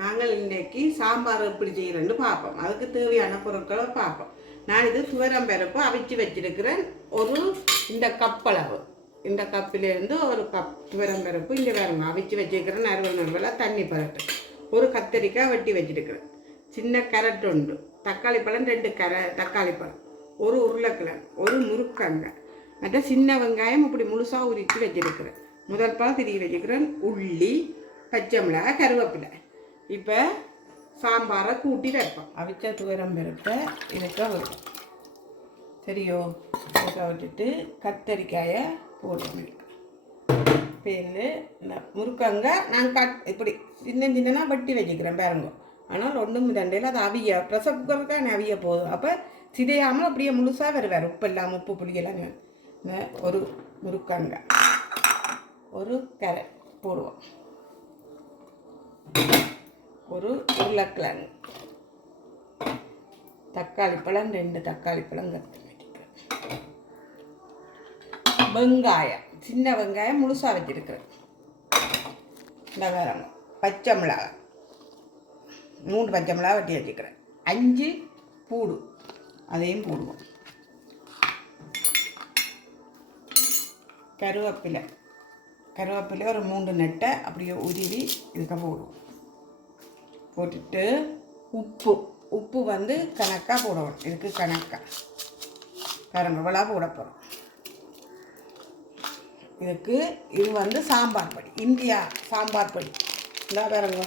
நாங்கள் இன்றைக்கி சாம்பார் எப்படி செய்கிறேன்னு பார்ப்போம். அதுக்கு தேவையான பொருட்களை பார்ப்போம். நான் இது துவரம்பருப்பு அவிச்சு வச்சிருக்கிறேன். இந்த கப்பளவு, இந்த கப்பிலேருந்து ஒரு கப் துவரம்பருப்பு இந்த வேறுங்க அவிச்சு வச்சிருக்கிறேன். நறுவல் தண்ணி பரட்டு, ஒரு கத்தரிக்காய் வெட்டி வச்சிருக்கிறேன், சின்ன கேரட் உண்டு, தக்காளி பழம் 2 தக்காளி பழம், ஒரு உருளைக்கிழங்கு, ஒரு முருக்கங்காய், மற்ற சின்ன வெங்காயம் இப்படி முழுசாக உரித்து வச்சிருக்கிறேன். முதல் பால் திரி வச்சுக்கிறேன், உள்ளி, பச்சை மிளகாய், கருவேப்பிலை. இப்போ சாம்பாரை கூட்டி வைப்போம். அவிச்ச துவரம்பருப்பை இதுக்க வரும் சரியோ. இதுக்க விட்டுட்டு கத்தரிக்காயை போடுவோம். பேர் இந்த முருக்கங்காய் நான் இப்படி சின்ன சின்னனா வெட்டி வச்சுக்கிறேன் பாருங்க. ஆனால் ஒன்றும் தண்டையில் அது அவிய ப்ரெஷர் குக்கருக்கு நான் அவிய போதும். அப்போ சிதையாமல் அப்படியே முழுசாக வருவார். உப்பு இல்லாமல் உப்பு புளியெல்லாம் ஒரு முருக்கங்காய், ஒரு கேரட் போடுவோம், ஒரு உருளைக்கிழங்கு, தக்காளி பழம் 2 தக்காளி பழம் கட்டு வச்சுக்கிறேன், வெங்காயம் சின்ன வெங்காயம் முழுசாக வச்சுருக்கிறேன், இந்த பச்சை மிளகாய் 3 பச்சை மிளகாய் வெட்டி வச்சுக்கிறேன், 5 பூடு அதையும் போடுவோம், கருவேப்பிலை ஒரு 3 நெட்டை அப்படியே உருவி இதுக்க போடுவோம். போட்டுட்டு உப்பு வந்து கணக்காக போடணும். இதுக்கு கணக்காக பாருங்க இவ்வளோ போட போகிறோம். இதுக்கு இது வந்து சாம்பார் பொடி, இந்தியா சாம்பார் பொடி. இந்த பாருங்க,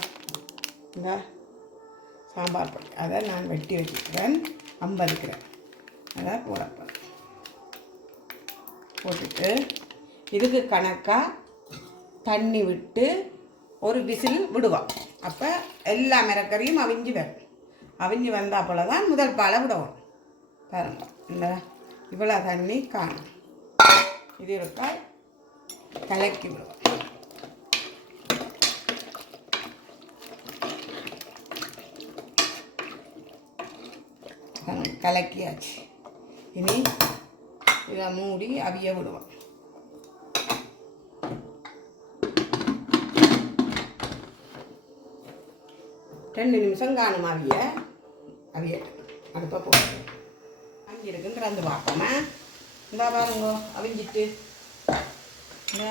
இந்த சாம்பார் பொடி அதை நான் வெட்டி வச்சுக்கிறேன், 50 கிராம் அதை போட போகிறேன். போட்டுட்டு இதுக்கு கணக்காக தண்ணி விட்டு ஒரு விசில் விடுவோம். அப்போ எல்லா மிரக்கறியும் அவிஞ்சு வரும். அவிஞ்சு வந்தால் போல தான் முதல் பாலை விடுவோம். பாருங்க இந்த இவ்வளோ தண்ணி காணும். இது இருக்கா கலக்கி விடுவோம். கலக்கியாச்சு. இனி இதை மூடி அவிய விடுவோம். 2 நிமிஷம் காணும் அவிய அடுப்பை போட்டு அவிஞ்சு இருக்குன்னு திறந்து பார்ப்போமா. இந்த பாருங்க அவிஞ்சிட்டு இந்த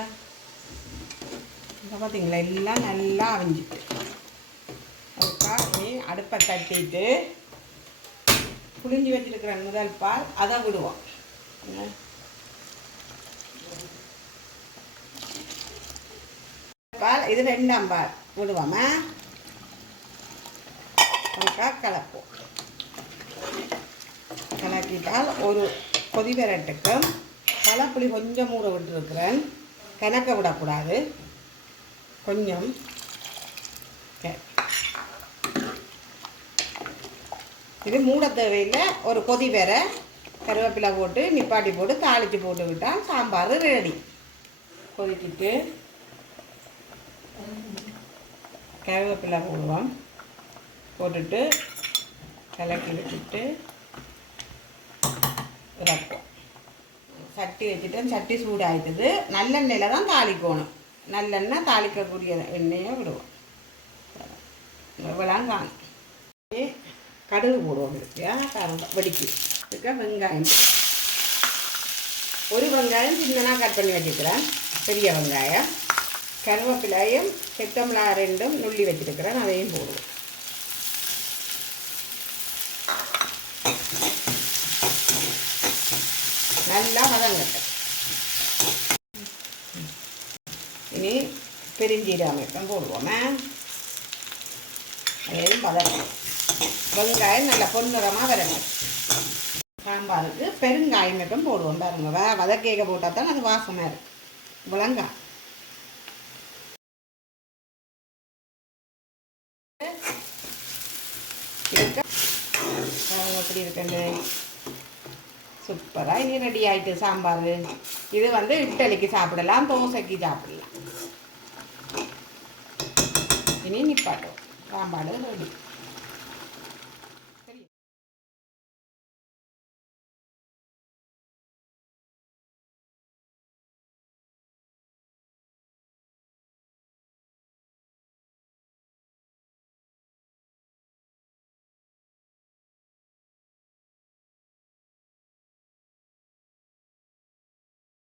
பார்த்தீங்களா எல்லாம் நல்லா அவிஞ்சிட்டு. அதுக்காக இனி அடுப்பை தட்டிட்டு புளிஞ்சு வச்சுருக்கிற முதல் பால் அதை விடுவோம். பால் இது 2ஆம் பால் விடுவோமா. கலப்போம். கலக்கிட்டால் ஒரு கொதி வரட்டுக்கும் பழப்புளி கொஞ்சம் மூட விட்டுருக்குறேன். கணக்க விடக்கூடாது, கொஞ்சம் இது மூட தேவையில்லை. ஒரு கொதி வர கருவேப்பிலை போட்டு நிப்பாட்டி போட்டு தாளித்து போட்டு விட்டால் சாம்பார் ரெடி. கொதிக்கிட்டு கருவேப்பிலை போடுவோம். போட்டுட்டு கலக்கி வச்சுட்டு இறப்போம். சட்டி வச்சுட்டு சட்டி சூடாகிட்டது. நல்லெண்ணெயில் தான் தாளிக்கணும். நல்லெண்ணெய் தாளிக்கக்கூடிய எண்ணெயை விடுவோம். இவ்வளோ காணும். கடுகு போடுவோம். வெடிக்கு இருக்க வெங்காயம், ஒரு வெங்காயம் சின்னதாக கட் பண்ணி வச்சுக்கிறேன், பெரிய வெங்காயம். கருவேப்பிலையும் செத்தமிளகாய் 2 நுள்ளி வச்சுருக்கிறேன், அதையும் போடுவோம். நல்லா வதங்கட்டும். இனி பெருஞ்சீரகம் போடுவோமே, அதையும் வதக்கணும். வெங்காயம் நல்லா பொன்னிறமாக வரணும். சாம்பாருக்கு பெருங்காயம் மட்டும் போடுவோம். பாருங்க வதக்கேக்க போட்டால் தான் அது வாசமாக இருக்கும். முழங்காய் எப்படி இருக்குன்னு சூப்பராக இனி ரெடி ஆகிட்டு சாம்பார். இது வந்து இட்லிக்கு சாப்பிடலாம், தோசைக்கு சாப்பிடலாம். இனி நிப்பாட்டும் சாம்பார் ரெடி.